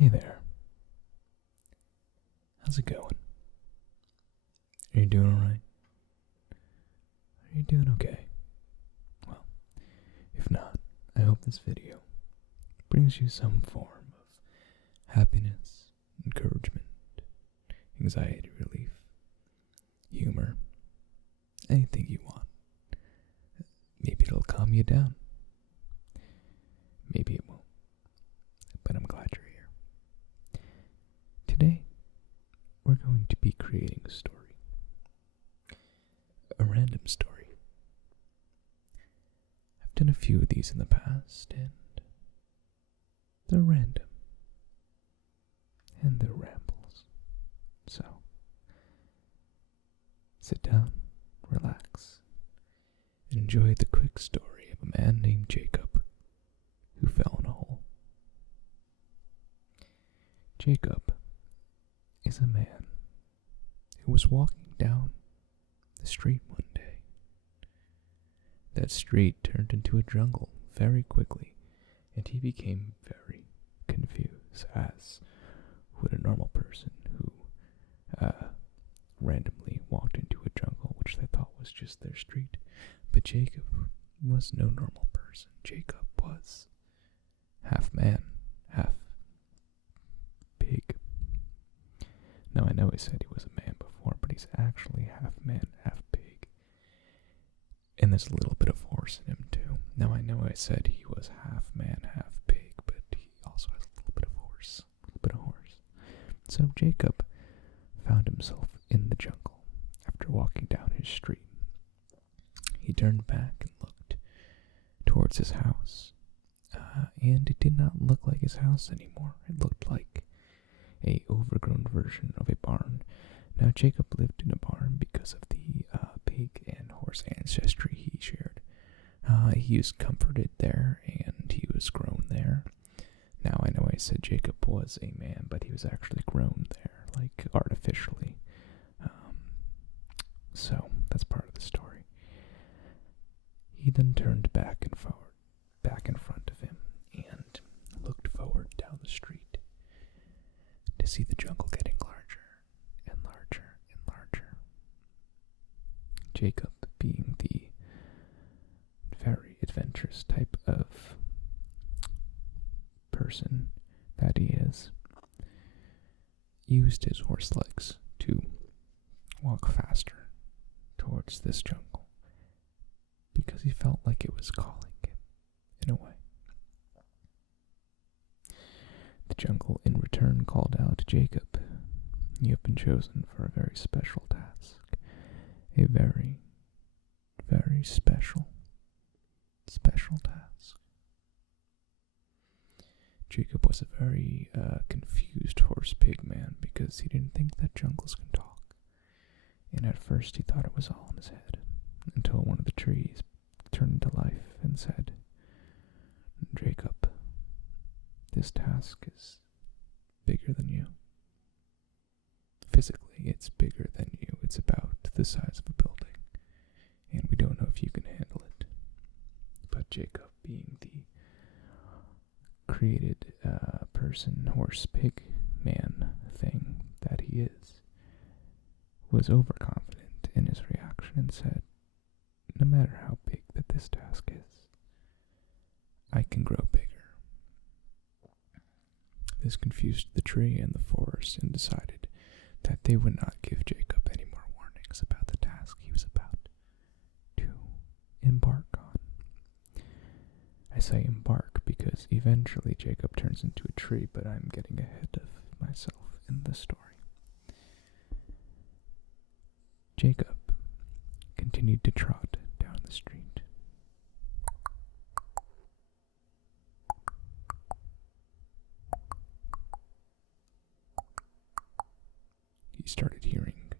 Hey there. How's it going? Are you doing alright? Are you doing okay? Well, if not, I hope this video brings you some form of happiness, encouragement, anxiety relief, humor, anything you want. Maybe it'll calm you down. Maybe it won't. But I'm glad you're here. Today, we're going to be creating a story. A random story. I've done a few of these in the past, and they're random. And they're rambles. So, sit down, relax, and enjoy the quick story of a man named Jacob who fell in a hole. Jacob is a man who was walking down the street one day. That street turned into a jungle very quickly, and he became very confused, as would a normal person who randomly walked into a jungle which they thought was just their street. But Jacob was no normal person. Jacob was half man, half pig. Now, I know I said he was a man before, but he's actually half man, half pig. And there's a little bit of horse in him, too. Now, I know I said he was half man, half pig, but he also has a little bit of horse. So Jacob found himself in the jungle after walking down his street. He turned back and looked towards his house, and it did not look like his house anymore. It looked like a overgrown version of a barn. Now, Jacob lived in a barn because of the pig and horse ancestry he shared. He was comforted there, and he was grown there. Now, I know I said Jacob was a man, but he was actually grown there, like artificially. So, that's part of the story. He then turned back and forward, back in front of him, and looked forward down the street to see the jungle getting larger and larger and larger. Jacob, being the very adventurous type of person that he is, used his horse legs to walk faster towards this jungle because he felt like it was calling him in a way. The jungle in return called out, "Jacob, you have been chosen for a very special task. A very, very special task." Jacob was a very confused horse-pig man because he didn't think that jungles can talk. And at first he thought it was all in his head, until one of the trees turned to life and said, "Jacob, this task is bigger than you. Physically, it's bigger than you. It's about the size of a building, and we don't know if you can handle it." But Jacob, being the created person, horse, pig, man thing that he is, was overconfident in his reaction and said, "No matter how big that this task is, I can grow bigger." This confused the tree and the forest and decided that they would not give Jacob any more warnings about the task he was about to embark on. I say embark because eventually Jacob turns into a tree, but I'm getting ahead of myself in the story. Jacob continued to trot down the street. He started hearing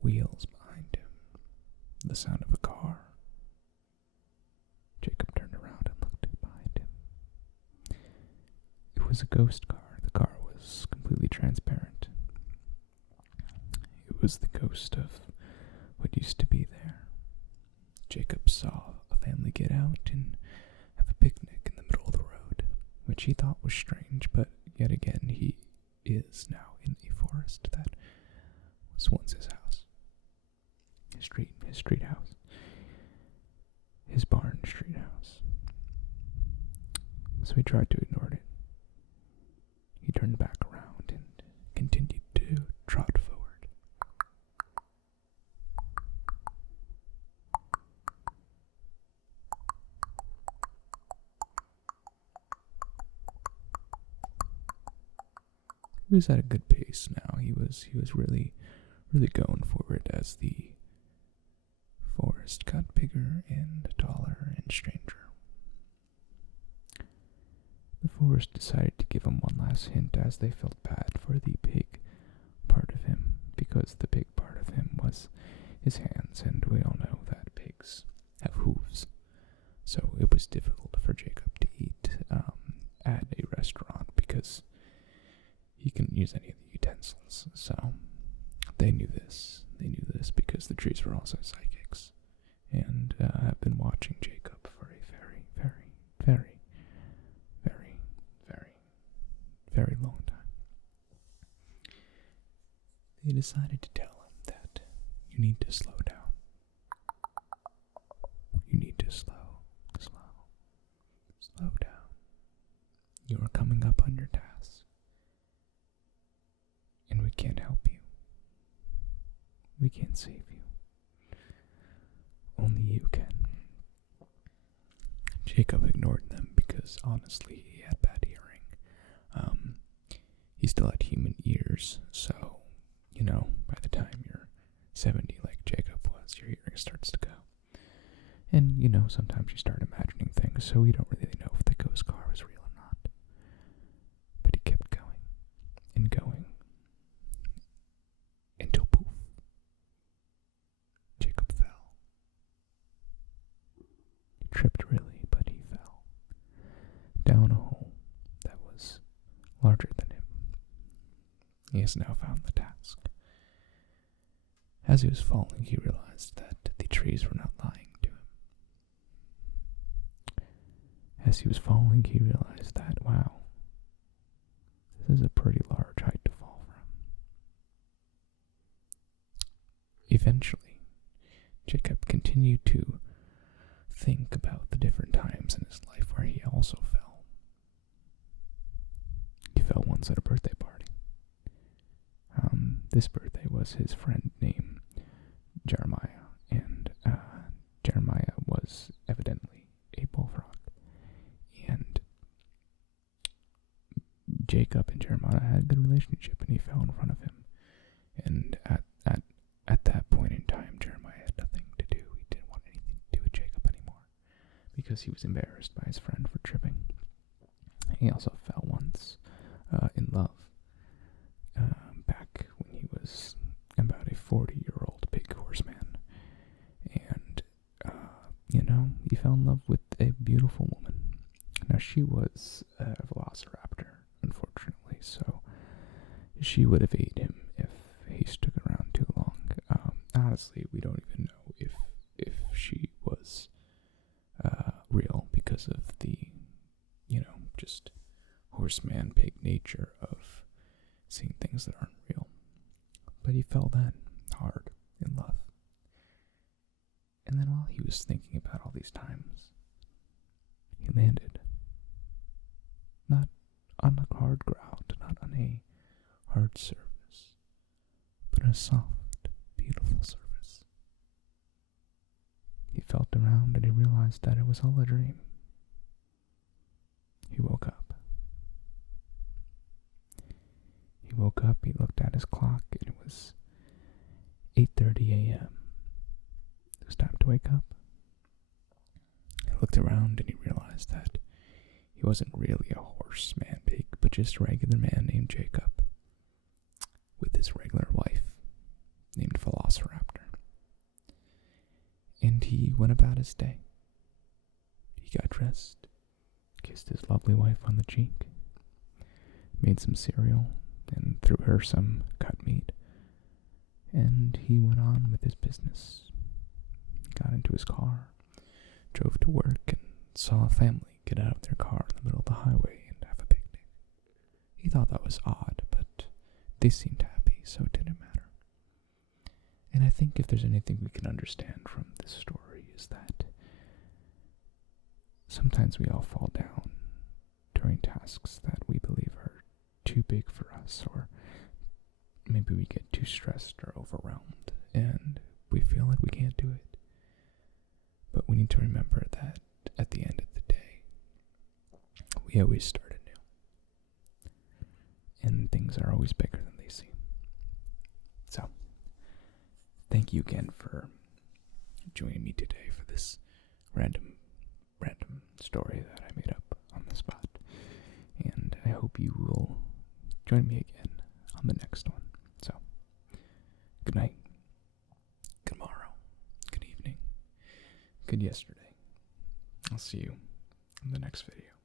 wheels behind him, the sound of a car. Jacob turned around and looked behind him. It was a ghost car. The car was completely transparent. It was the ghost of what used to be there. Jacob saw a family get out and have a picnic in the middle of the road, which he thought was strange, but yet again, he is now in a forest that was once his house. His street house. His barn street house. So he tried to ignore it. He turned back around and continued to trot forward. He was at a good pace now. He was really going for it as the forest got bigger and taller and stranger. The forest decided to give him one last hint as they felt bad for the pig part of him, because the pig part of him was his hands, and we all know that pigs have hooves. So it was difficult for Jacob to eat at a restaurant because he couldn't use any of the utensils. So they knew this. They knew this because the trees were also psychics, and have been watching Jacob for a very, very, very, very, very, very long time. They decided to tell him that you need to slow down. You need to slow down. You are coming up on your task, and we can't help you. We can't save you. Only you can. Jacob ignored them because, honestly, he had bad hearing. He still had human ears, so, by the time you're 70 like Jacob was, your hearing starts to go. And, sometimes you start imagining things, so we don't really know if the ghost car was real or not. But he kept going, and going, until poof, Jacob fell. He tripped really, but he fell down a hole that was larger than him. He has now found the task. As he was falling, he realized that the trees were not lying to him. As he was falling, he realized that, wow, this is a pretty large height to fall from. Eventually, Jacob continued to think about the different times in his life where he also fell. He fell once at a birthday party. This birthday was his friend named Jeremiah, and Jeremiah was evidently a bullfrog. And Jacob and Jeremiah had a good relationship, and he fell in front of him. And at that point in time, Jeremiah had nothing to do. He didn't want anything to do with Jacob anymore because he was embarrassed by his friend for tripping. He also fell once in love back when he was about a 40-year-old big horseman. And, he fell in love with a beautiful woman. Now, she was a velociraptor, unfortunately, so she would have ate him if he stuck around too long. Honestly, we don't even know if she was real because of the, just horseman pig nature of seeing things that aren't real. But he fell then, hard, in love. And then while he was thinking about all these times, he landed. Not on a hard ground, not on a hard surface, but on a soft, beautiful surface. He felt around and he realized that it was all a dream. He woke up. He looked at his clock, and it was 8:30 a.m. It was time to wake up. He looked around and he realized that he wasn't really a horseman pig, but just a regular man named Jacob, with his regular wife, named Velociraptor. And he went about his day. He got dressed, kissed his lovely wife on the cheek, made some cereal, and threw her some cut meat. And he went on with his business. He got into his car, drove to work, and saw a family get out of their car in the middle of the highway and have a picnic. He thought that was odd, but they seemed happy, so it didn't matter. And I think if there's anything we can understand from this story is that sometimes we all fall down during tasks that we believe are too big for us, or maybe we get too stressed or overwhelmed and we feel like we can't do it. But we need to remember that at the end of the day, we always start anew. And things are always bigger than they seem. So, thank you again for joining me today for this random story that I made up on the spot. And I hope you will join me again on the next one. So, good night, good tomorrow, good evening, good yesterday. I'll see you in the next video.